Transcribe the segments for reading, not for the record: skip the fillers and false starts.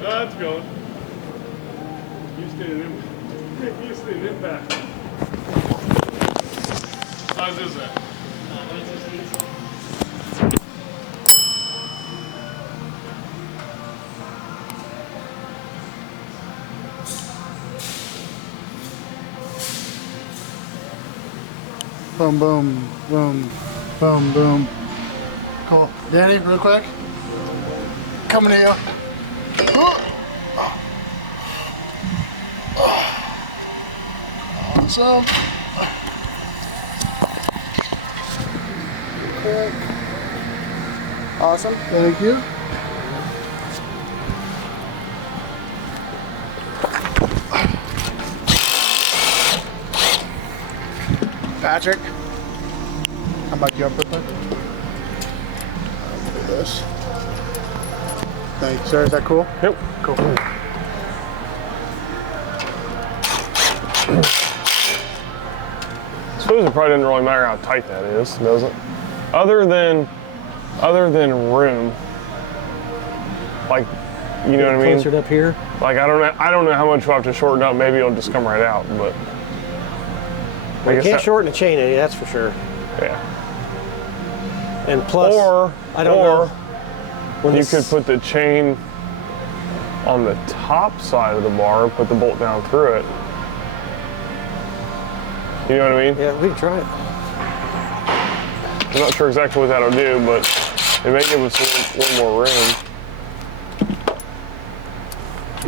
That's going. You stay in impact. How's this at? Boom, boom, boom, boom, boom. Cool. Danny, real quick. Coming in. Awesome. Quick. Awesome. Thank you. Patrick, how about you up with it? Look at this. Thank you, sir. Is that cool? Yep. Cool. I suppose it probably doesn't really matter how tight that is, does it? Other than room. Like, you know what I mean? Closer up here. Like I don't know how much we'll have to shorten up. Maybe it'll just come right out, but Well, you can't shorten the chain any, that's for sure. Yeah. And plus, I don't know. When You could put the chain on the top side of the bar and put the bolt down through it. You know what I mean? Yeah, we can try it. I'm not sure exactly what that'll do, but it may give us a little more room.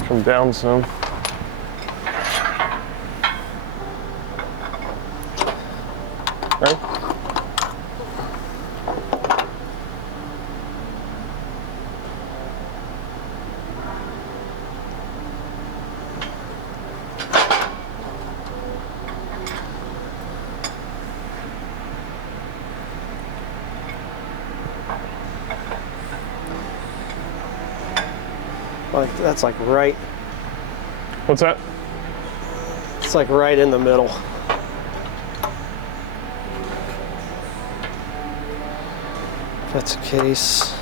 Come down some. Right? Like, that's like right, What's that? it's like right in the middle. If that's the case,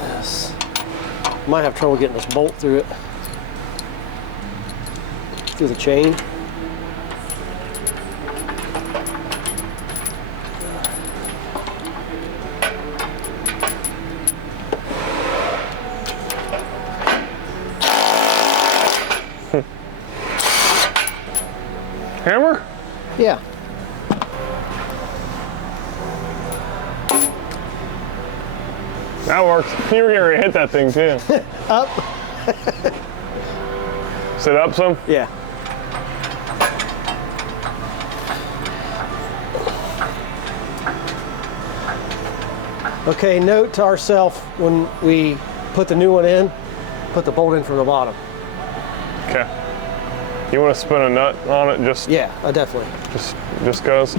this. Might have trouble getting this bolt through it. Through the chain. Hammer? Yeah. That works. You were going to hit that thing too. Up. Sit up some? Yeah. Okay, note to ourselves when we put the new one in, put the bolt in from the bottom. Okay. You want to spin a nut on it? Just Yeah, definitely. just cause.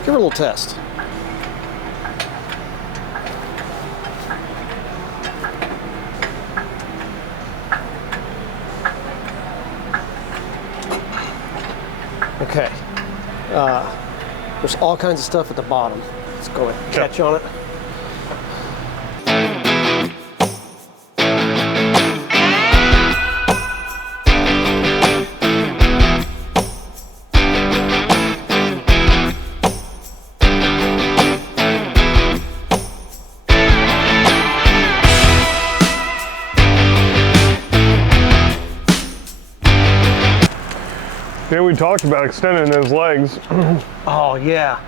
Give her a little test. Okay. There's all kinds of stuff at the bottom. Let's go ahead and catch on it. Yeah, we talked about extending those legs. Oh, yeah.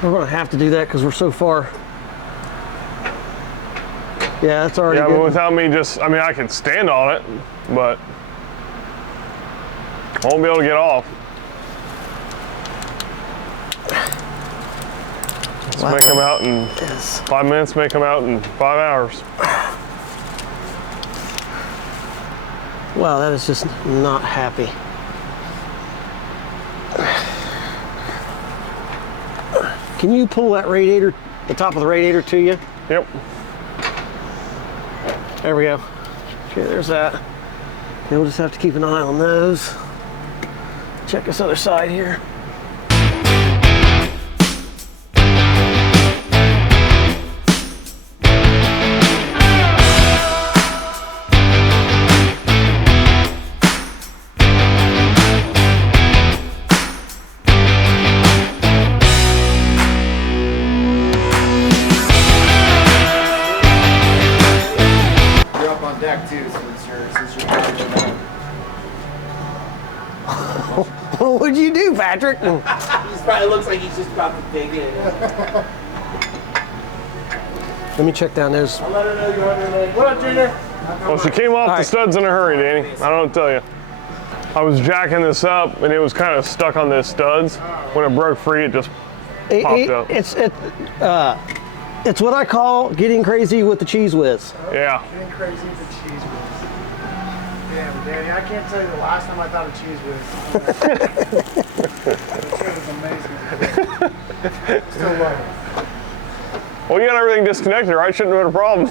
We're going to have to do that because we're so far. Yeah, that's already Yeah, good. but without me I can stand on it, but I won't be able to get off. Let's make them out in 5 minutes, make them out in 5 hours. Wow, that is just not happy. Can you pull that radiator, the top of the radiator to you? Yep. There we go. Okay, there's that. Okay, we'll just have to keep an eye on those. Check this other side here. Deck too, since you're What'd you do, Patrick? It looks like he's just about to dig in. Let me check down those. I'll let her know you're on your leg. What up, Junior? Well, she came off the right. studs in a hurry, Danny. I don't tell you. I was jacking this up, and it was kind of stuck on those studs. When it broke free, it just popped up. It's what I call getting crazy with the cheese whiz. Yeah. Getting crazy with the cheese whiz. Damn, Danny, I can't tell you the last time I thought of cheese whiz. It was amazing. Still love it. Well, you got everything disconnected, right? Shouldn't have been a problem.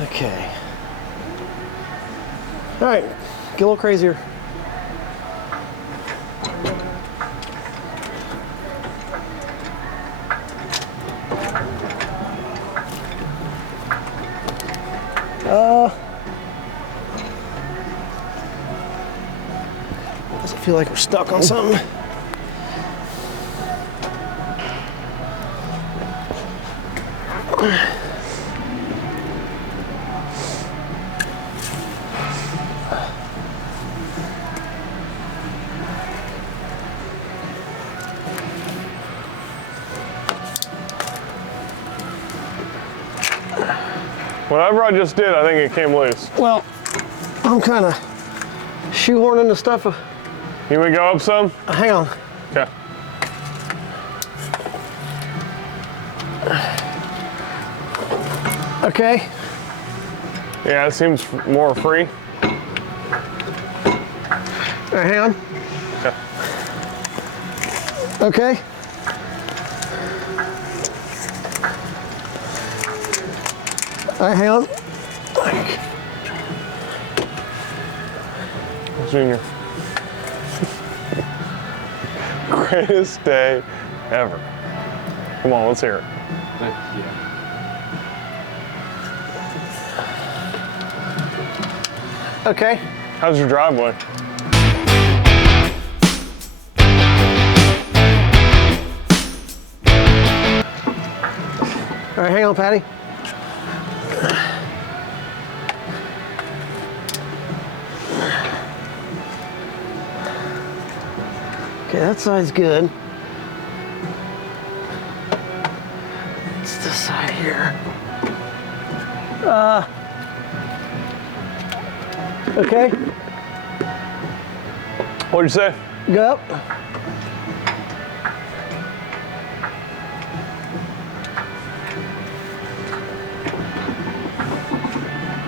Okay. All right, get a little crazier. Does it feel like we're stuck on something? Whatever I just did, I think it came loose. Well, I'm kind of shoehorning the stuff. Can we go up some? Hang on. Okay. Okay. Yeah, it seems more free. All right, hang on. Okay. Okay. All right, hang on. Junior. Greatest day ever. Come on, let's hear it. Okay. How's your driveway? All right, hang on, Patty. Okay, that side's good. It's this side here. Okay, What'd you say? go up.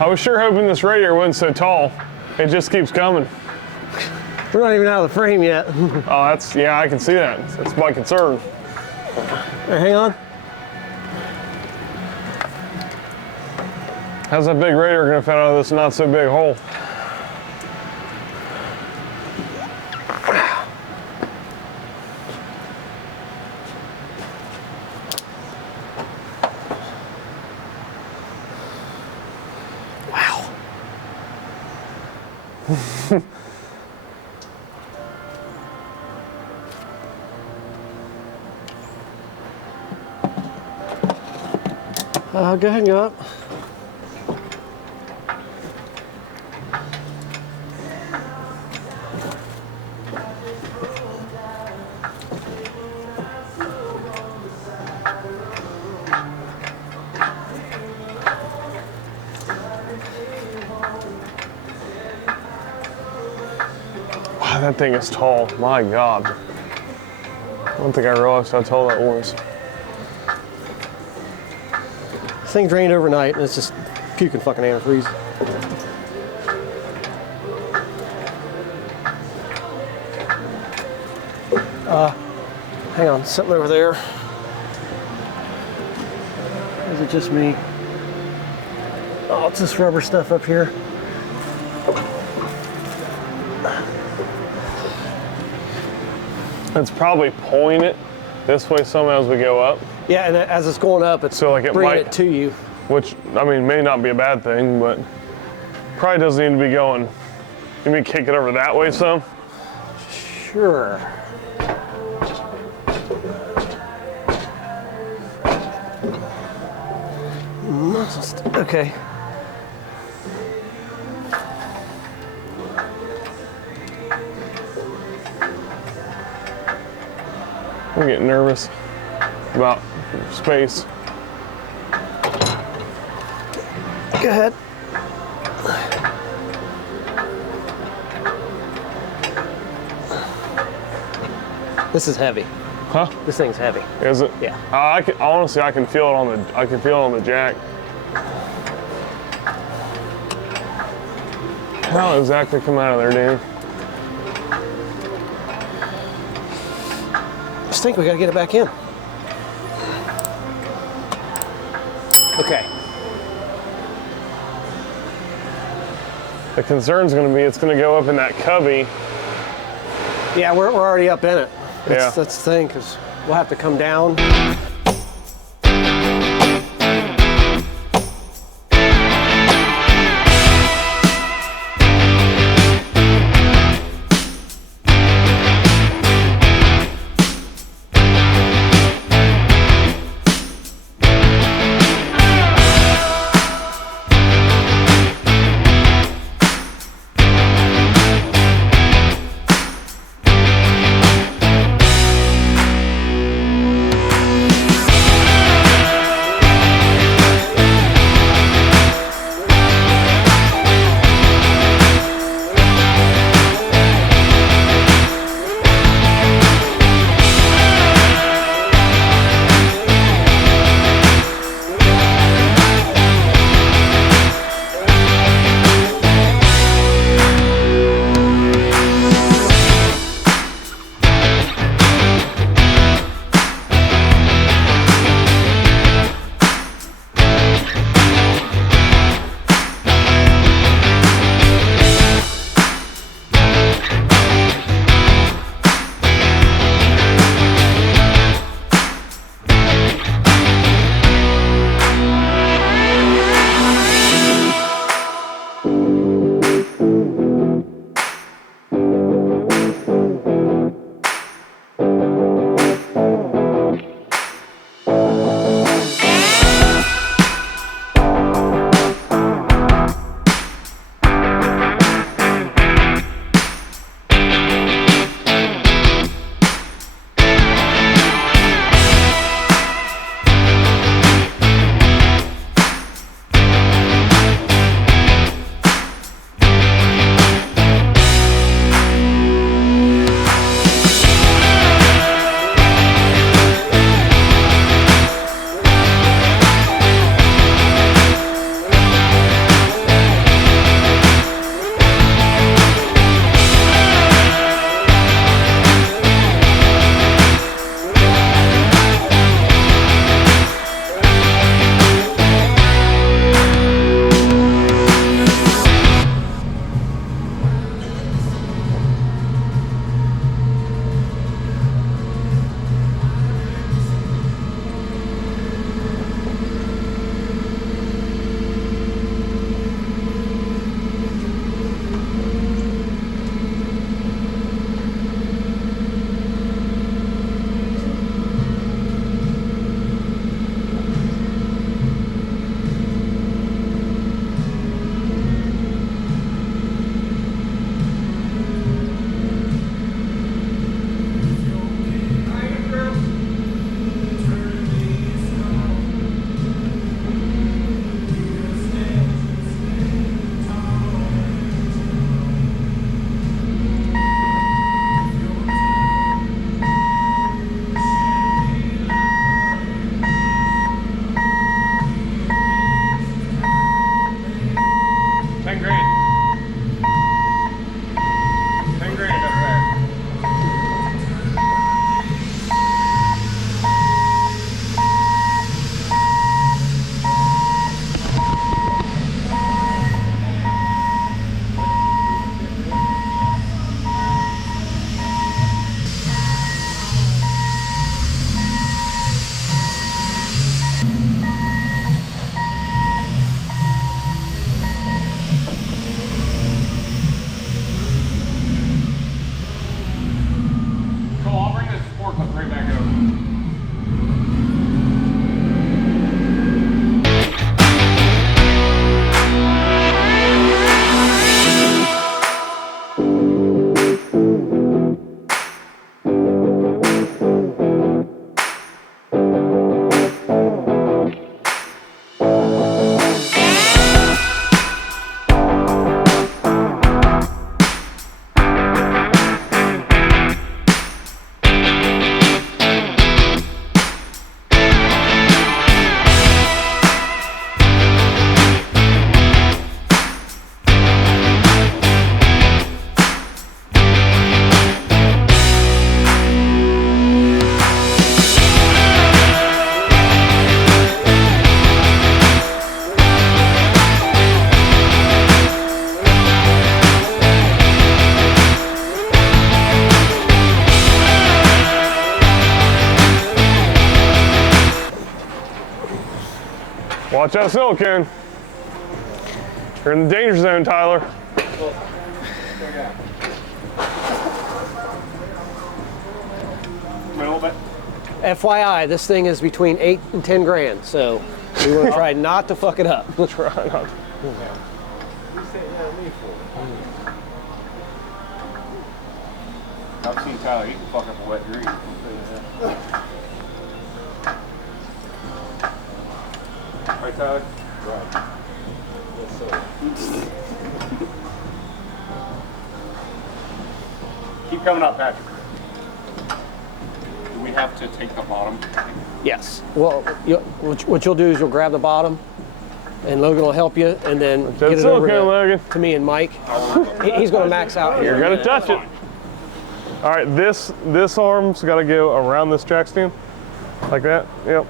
I was sure hoping this radiator wasn't so tall. It just keeps coming. We're not even out of the frame yet. Oh, yeah, I can see that. That's my concern. All right, hang on. How's that big radiator gonna fit out of this not so big hole? Wow. Go ahead and go up. Wow, that thing is tall. My God. I don't think I realized how tall that was. This thing drained overnight and it's just puking fucking antifreeze. Hang on, something over there. Is it just me? Oh, it's this rubber stuff up here. It's probably pulling it this way somehow as we go up, Yeah, and as it's going up, it's So, like, it bringing might- it to you. which, I mean, may not be a bad thing, but probably doesn't need to be going. You mean kick it over that way some? Sure. Okay. I'm getting nervous about space. Go ahead. This is heavy. Huh? This thing's heavy. Is it? Yeah. I can, honestly, I can feel it on the. I can feel it on the jack. How exactly come out of there, Danny? Just think we gotta get it back in. Okay. The concern's going to be it's going to go up in that cubby. Yeah, we're already up in it. Yeah. That's the thing, because we'll have to come down. Watch out, silicone. You're in the danger zone, Tyler. A little bit. FYI, this thing is between 8 and 10 grand, so we want to try not to fuck it up. Try not. I've seen Tyler, he can fuck up a wet dream. Right, Tyler? Right. Yes, sir. Keep coming up, Patrick. Do we have to take the bottom? Yes. Well, what you'll do is you'll grab the bottom, and Logan will help you, and then get it over to me and Mike. He's going to max out here. You're going to touch it. All right, this arm's got to go around this jack stand, like that. Yep.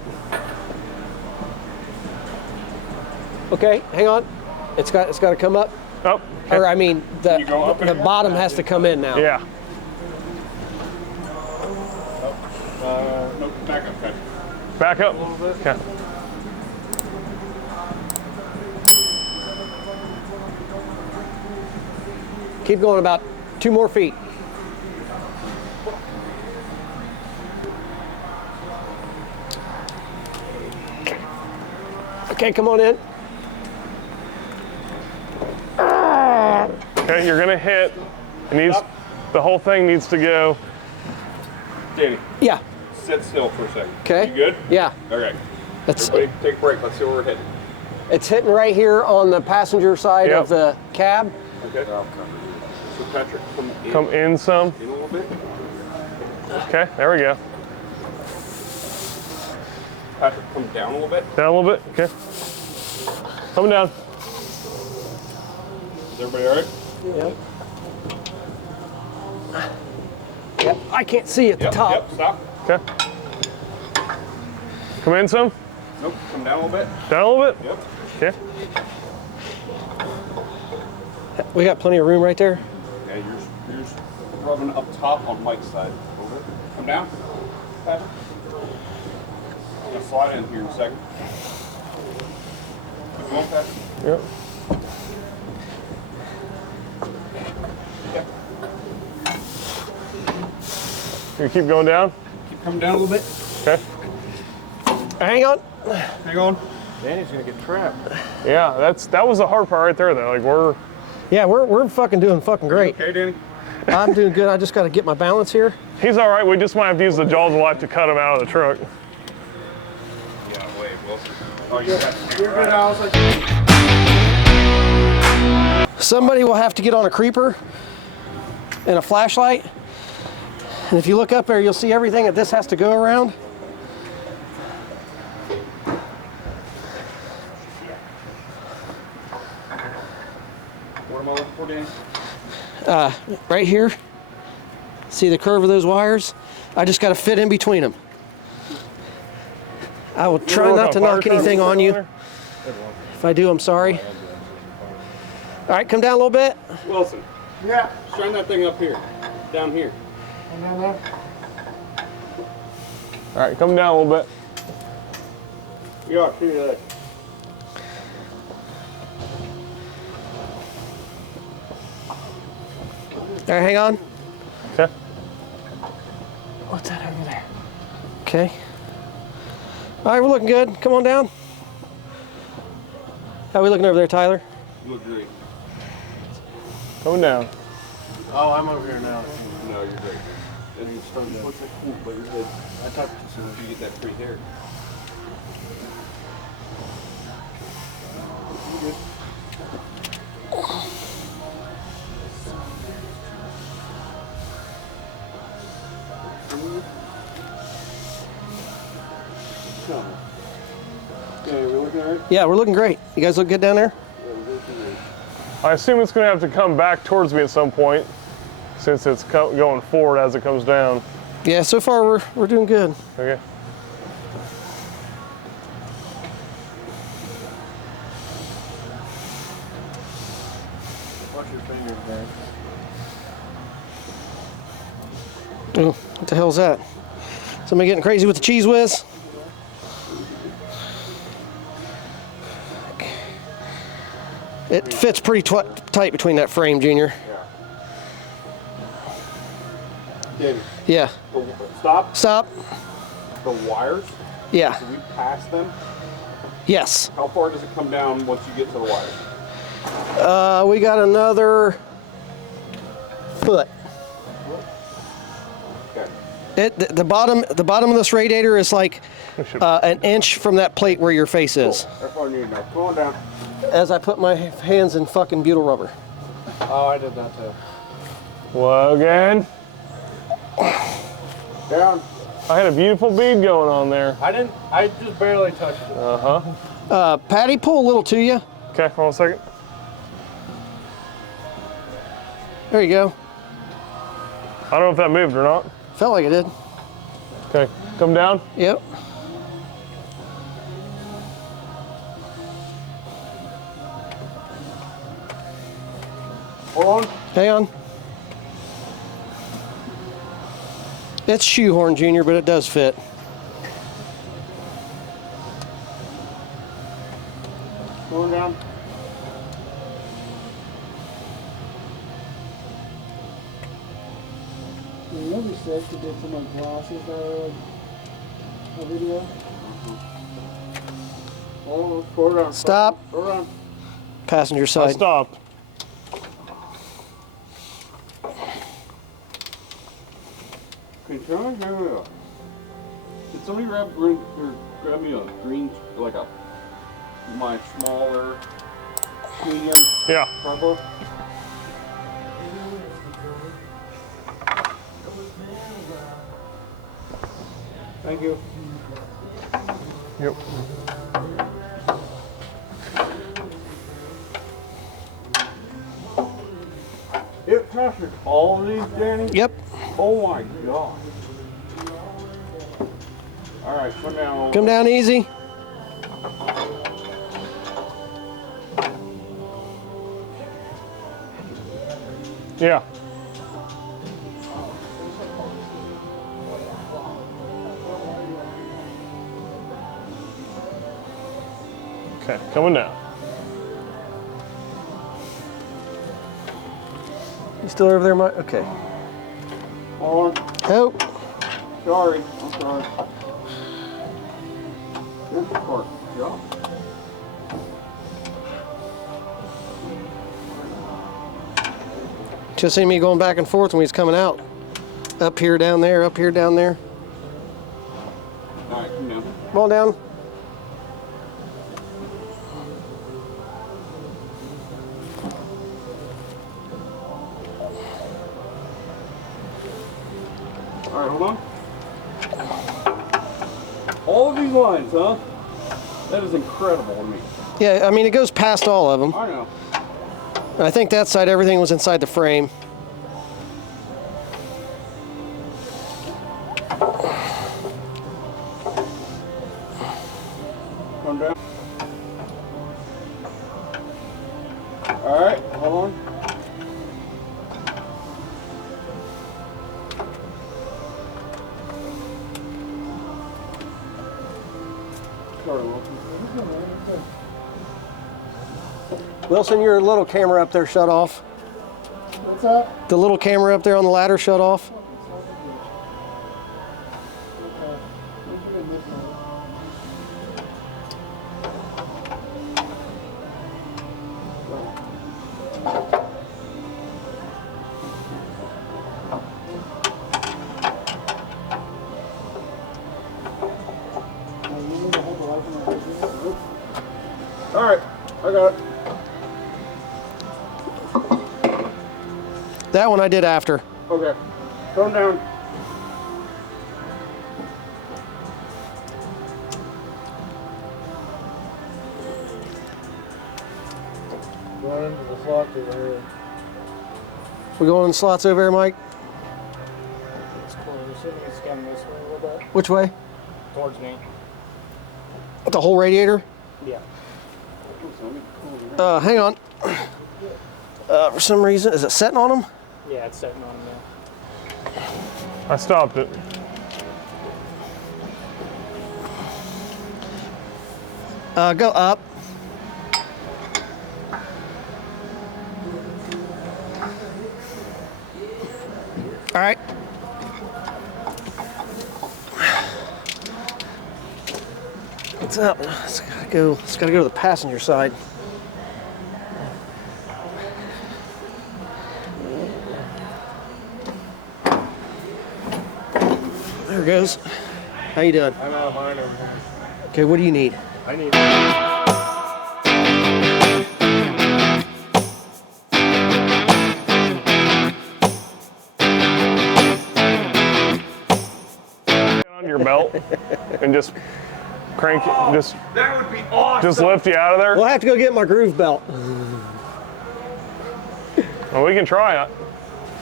Okay, hang on. It's got to come up. Up. Okay. Or I mean, the bottom has to come in now. Yeah. No, back up, Patrick. Back up. Okay. Keep going about 2 more feet. Okay, come on in. Okay, you're gonna hit. The whole thing needs to go. Danny, Yeah. sit still for a second. Okay. You good? Yeah. Okay. It's Everybody take a break. Let's see where we're heading. it's hitting right here on the passenger side Yep. of the cab. Okay. So Patrick, Come in some. in a little bit. Okay, there we go. Patrick, come down a little bit. Down a little bit. Okay. Coming down. Is everybody all right? Yep. Yep. I can't see at the top. Yep, stop. Okay. Come in some. Nope, come down a little bit. Down a little bit. Yep. Okay. We got plenty of room right there. Yeah, you're rubbing up top on Mike's side. Over. Come down. Patrick. I'm gonna slide in here in a second. Keep going, Patrick. Yep. You keep going down. Keep coming down a little bit. Okay. Hang on. Hang on. Danny's gonna get trapped. Yeah, that was the hard part right there, though. Like we're We're fucking doing fucking great. Okay, Danny. I'm doing good. I just got to get my balance here. he's all right. We just might have to use the jaws of life to cut him out of the truck. Yeah, wait, Wilson. Oh, you got You're good, Alice. Somebody will have to get on a creeper and a flashlight. And if you look up there, you'll see everything that this has to go around. What am I looking for, Danny? Right here. See the curve of those wires? I just got to fit in between them. I will try not to knock anything on you. If I do, I'm sorry. All right, come down a little bit. Wilson, Yeah. shine that thing up here. Down here. All right, come down a little bit. You are, see that. All right, hang on. Okay. What's that over there? Okay. All right, we're looking good. Come on down. How are we looking over there, Tyler? You look great. Coming down. Oh, I'm over here now. No, you're great. And you start to look like cool, but you're good. I talked to someone. You get that free hair. Yeah, we looking all right? Yeah, we're looking great. You guys look good down there? I assume it's going to have to come back towards me at some point, since it's going forward as it comes down. Yeah, so far we're doing good. Okay. Watch your fingers, man. Oh, what the hell's that? Somebody getting crazy with the cheese whiz? It fits pretty tight between that frame, Junior. David, Yeah. stop. Stop. The wires, Yeah. do we pass them? Yes. How far does it come down once you get to the wires? We got another foot. Okay. The bottom of this radiator is like an inch from that plate where your face is. Cool. That's all I need now. Come on down. As I put my hands in fucking butyl rubber. Oh, I did that too. Logan. Down. I had a beautiful bead going on there. I just barely touched it. Uh-huh. Patty, pull a little to you. Okay, hold on a second. There you go. I don't know if that moved or not. Felt like it did. Okay, come down. Yep. Hold on. Hang on. It's shoehorn, Junior, but it does fit. Going down. Remember Seth who did some of my glasses a video? Oh, slow down. Stop. Slow down. Passenger I side. stopped. Can somebody grab me a green, like my smaller, medium Yeah. purple? Thank you. Yep. It passes all of these, Danny? Yep. Oh my god. Alright, come down. Come down easy. Yeah. Okay, coming down. You still over there, Mike? Okay. Hold on. Oh. Sorry. I'm sorry. Here's the part. Yeah. Just see me going back and forth when he's coming out. Up here, down there, up here, down there. Alright, come down. Come on down. Alright, hold on. All of these lines, huh? That is incredible to me. Yeah, I mean, it goes past all of them. I know. I think that side, everything was inside the frame. Come down. Alright, hold on. Sorry, Wilson. Wilson, your little camera up there shut off. What's that? The little camera up there on the ladder shut off. Alright, I got it. That one I did after. Okay. Come down. Going into the slot over here. We going in the slots over here, Mike? It's close. It's coming this way a little bit. Which way? Towards me. The whole radiator? Yeah. Hang on. For some reason, is it setting on them? Yeah, it's setting on now. I stopped it. Go up. All right. What's up? It's gotta go to the passenger side. There it goes. How you doing? I'm out of mine. Okay, what do you need? I need. On your belt and just crank it, That would be awesome. just lift you out of there. We'll have to go get my groove belt. Well, we can try it.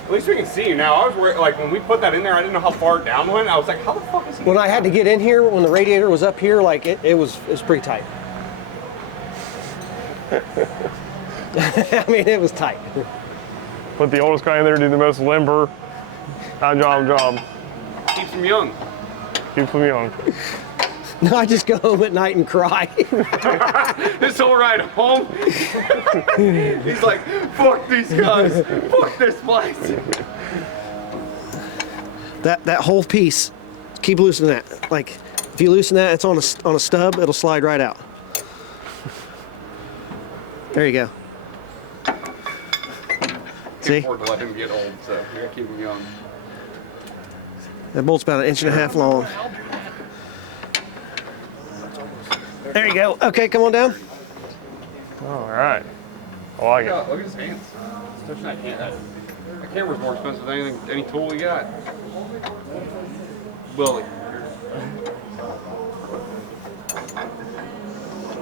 At least we can see you now. I was worried, like when we put that in there, I didn't know how far down went. I was like, how the fuck is he? When I had to get in here, when the radiator was up here, like it was pretty tight. I mean, it was tight. Put the oldest guy in there, do the most limber job. Keeps him young. Keep him young. No, I just go home at night and cry. This whole ride home, he's like, fuck these guys, fuck this place. That whole piece, keep loosening that. Like, if you loosen that, it's on a stub, it'll slide right out. There you go. See? Can't afford to let him get old, so we gotta keep him young. That bolt's about 1.5 inches long. There you go. Okay, come on down. All right. I like it. Look at his hands. Touching that camera. That camera's more expensive than any tool we got. Willie.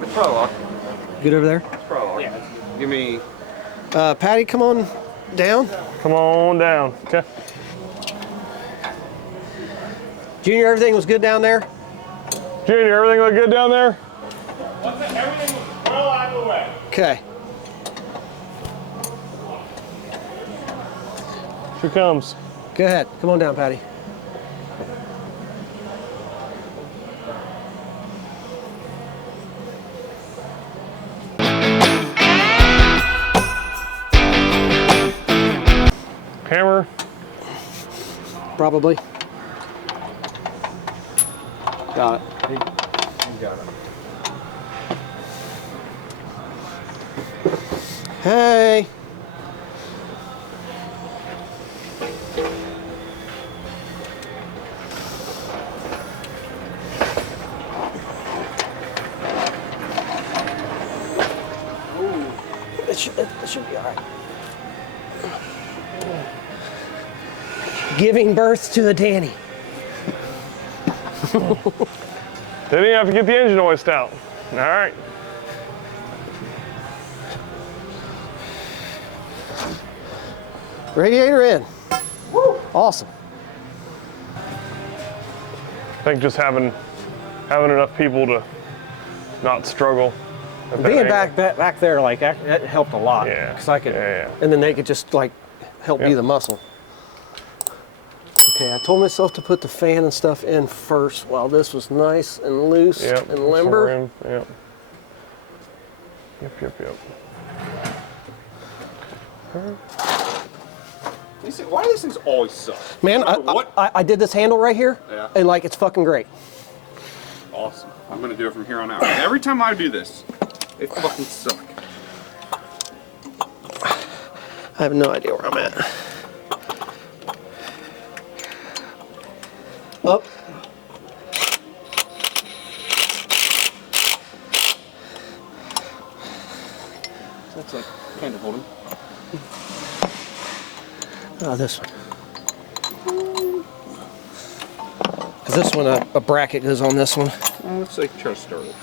It's probably locked. Good over there. It's probably locked. Give me. Patty, come on down. Come on down. Okay. Junior, everything was good down there? Junior, everything look good down there? Everything was well out of the way. Okay. Here comes. Go ahead. Come on down, Patty. Hammer. Probably. Got it. You got it. Hey. It should be all right. Giving birth to a Danny. Didn't even have to get the engine hoist out. All right. Radiator in. Woo. Awesome. I think just having enough people to not struggle. at that Being angle. back there, like that helped a lot. Yeah. 'Cause I could, Yeah. and then they could just like help be Yep. the muscle. Okay, I told myself to put the fan and stuff in first while this was nice and loose Yep. and some limber. room. Yep. Yep. Why do these things always suck? Man, What? I did this handle right here, Yeah. and like it's fucking great. Awesome. I'm gonna do it from here on out. Every time I do this, it fucking sucks. I have no idea where I'm at. Oh. That's like kind of holding. Oh, this one. Because this one, a bracket goes on this one. Let's like try to start it.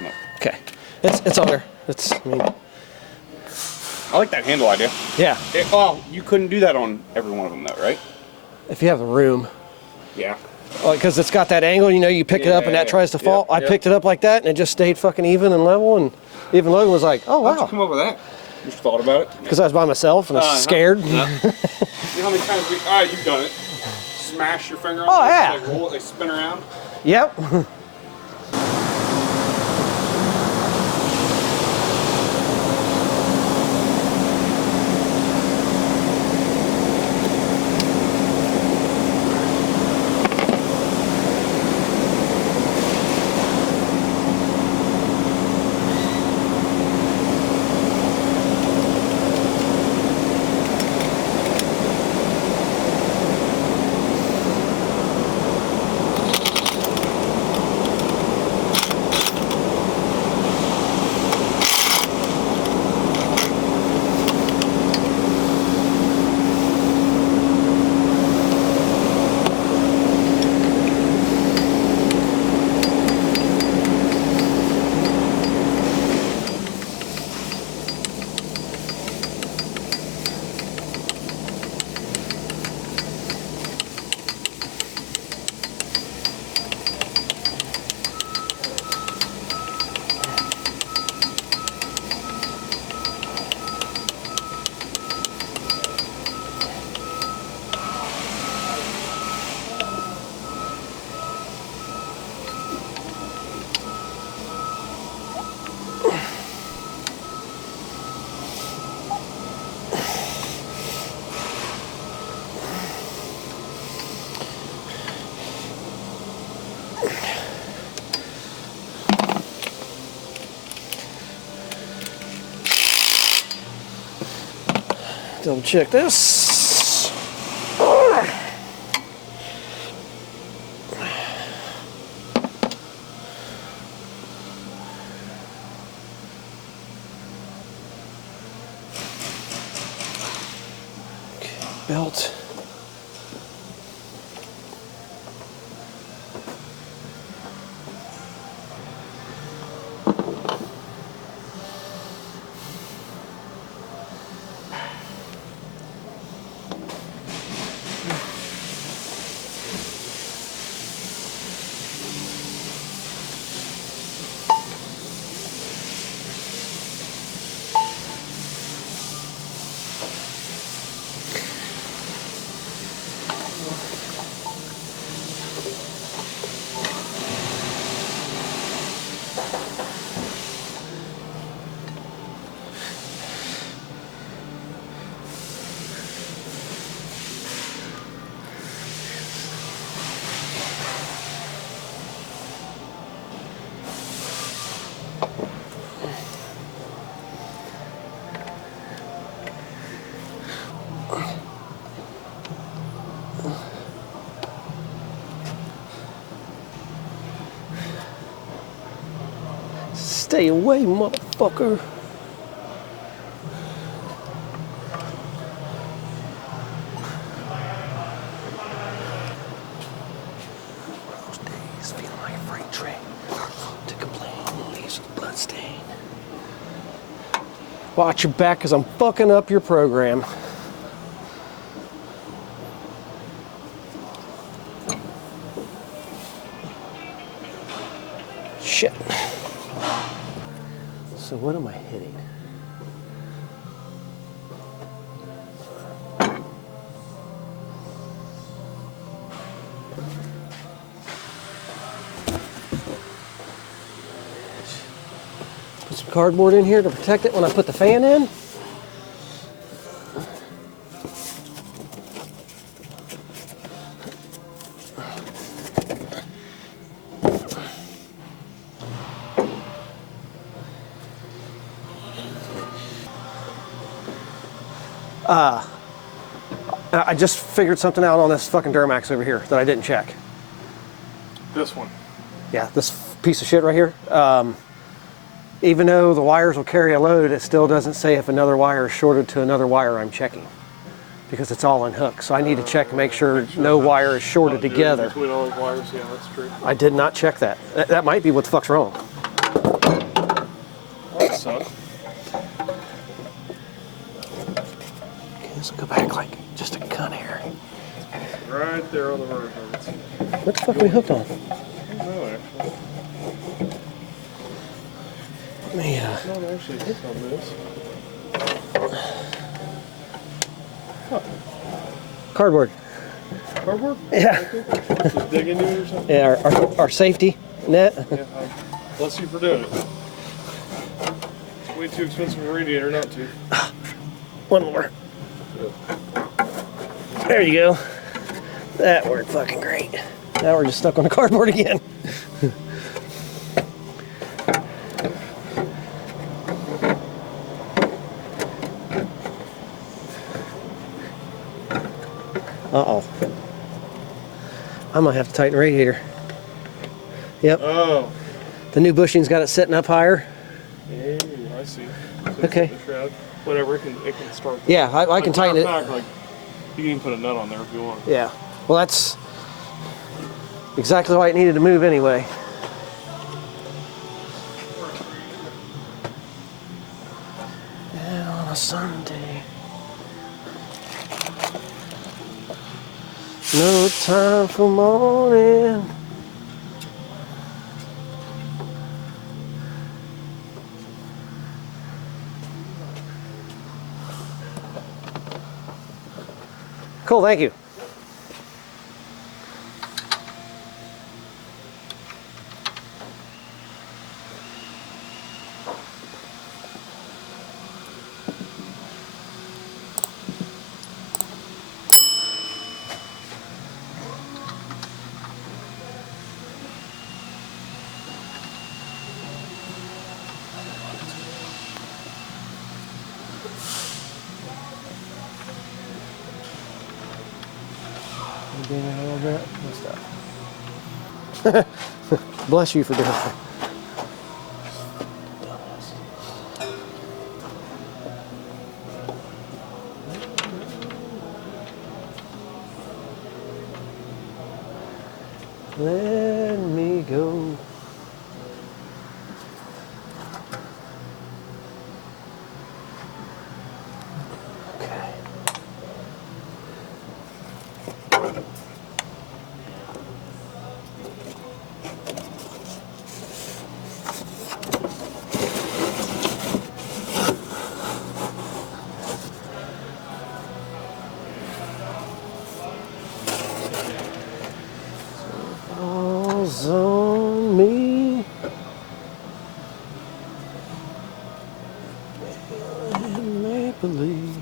No. Okay, it's on there. I mean, I like that handle idea. yeah. Oh, you couldn't do that on every one of them though, right? If you have the room, Yeah. because it's got that angle, you know, you pick it up and that Yeah, tries to fall. yeah, I picked it up like that, and it just stayed fucking even and level. And even Logan was like, "Oh How'd you wow," come up with that? You just thought about it? because I was by myself and I was scared. You know how many times alright, you've done it. Smash your finger on Oh, it, yeah. like roll it, they spin around. Yep. Double check this. Okay, belt. Stay away, motherfucker. Those days feeling like a freight train. To complain, leaves with blood stain. Watch your back, cause I'm fucking up your program. Shit. So what am I hitting? Put some cardboard in here to protect it when I put the fan in. I just figured something out on this fucking Duramax over here that I didn't check. This one. Yeah, this piece of shit right here. Even though the wires will carry a load, it still doesn't say if another wire is shorted to another wire I'm checking, because it's all unhooked. So I need to check and make sure no wire is shorted together. Between all those wires, yeah, that's true. I did not check that. That might be what the fuck's wrong. That sucks. Okay, this will go back like just a cunt here. Right there on the verge. What the fuck are we hooked on? I don't know, actually. Let me, Not actually hooked on this. cardboard. Cardboard? Yeah. Just dig into it or something? Yeah, our safety net. Yeah, bless you for doing it. It's way too expensive for a radiator not to. One more. There you go. That worked fucking great. Now we're just stuck on the cardboard again. Uh-oh. I might have to tighten the radiator. Yep. Oh. The new bushing's got it setting up higher. Oh, I see. So Okay. the shroud. Whatever, it can start. Yeah, I can tighten it. Fact, like, you can even put a nut on there if you want. Yeah. Well, that's exactly why it needed to move anyway. And on a Sunday. No time for morning. Cool, thank you. Ding it a little bit. Good stuff. Bless you for doing that. Let me go. Okay. Falls on me. And make believe.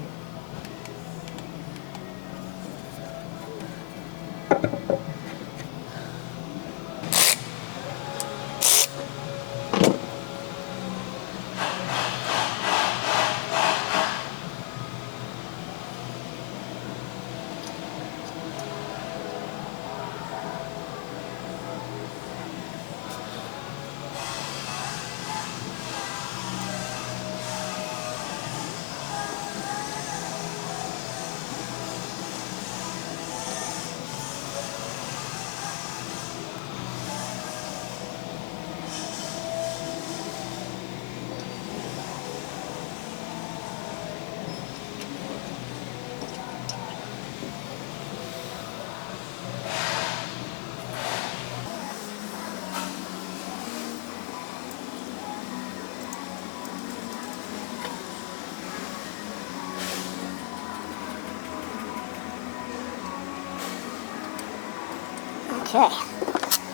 Okay,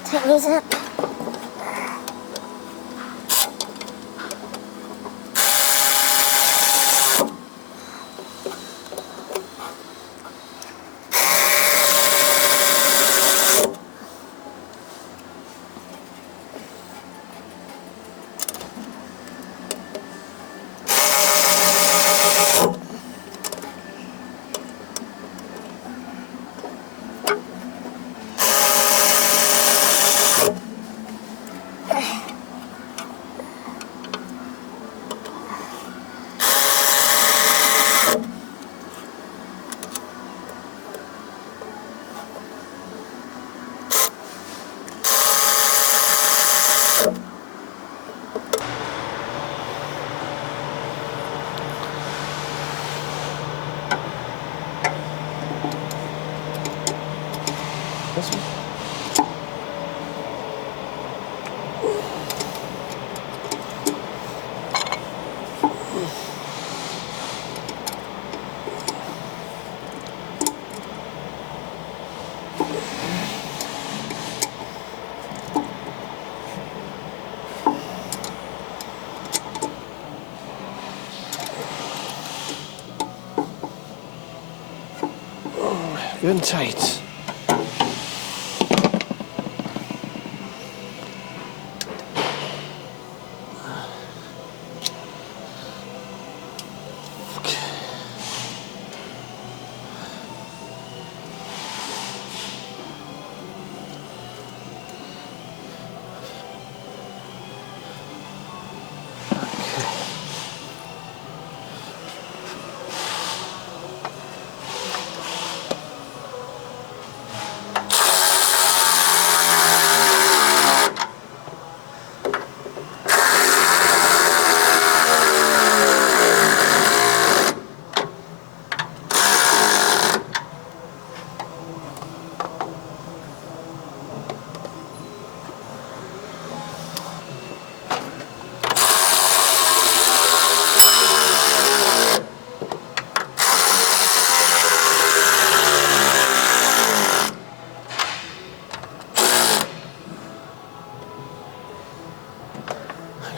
tighten these up. This one. Good and tight.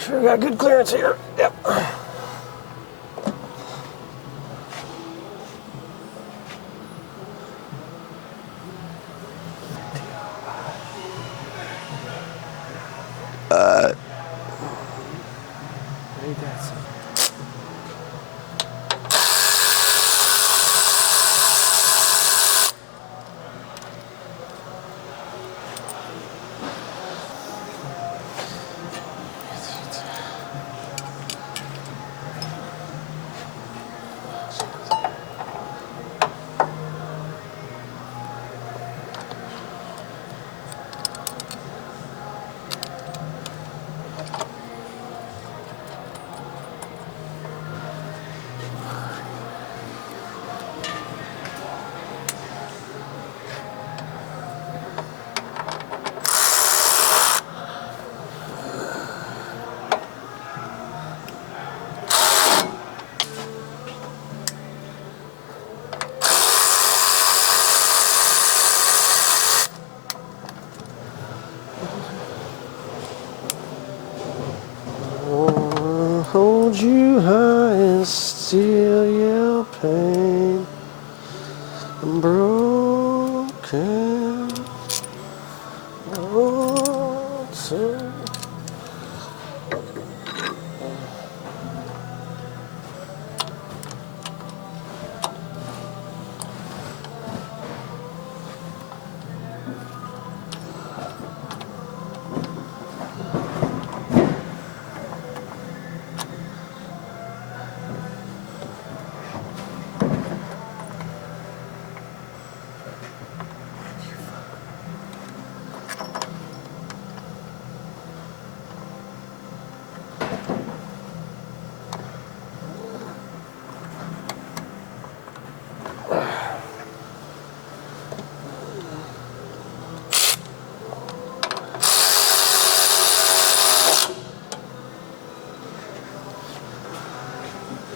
Sure got good clearance here. Yep. Ain't that something? feel your pain. I'm broken. Oh, so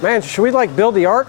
man, should we like build the ark?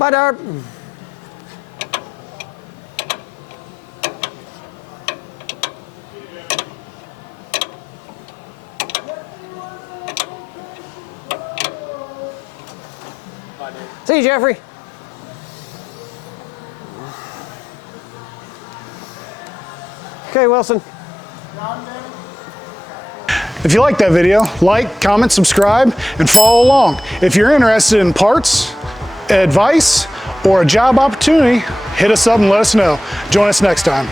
Bye, Darb. See you, Jeffrey. Okay, Wilson. If you like that video, like, comment, subscribe, and follow along. If you're interested in parts, advice, or a job opportunity, hit us up and let us know. Join us next time.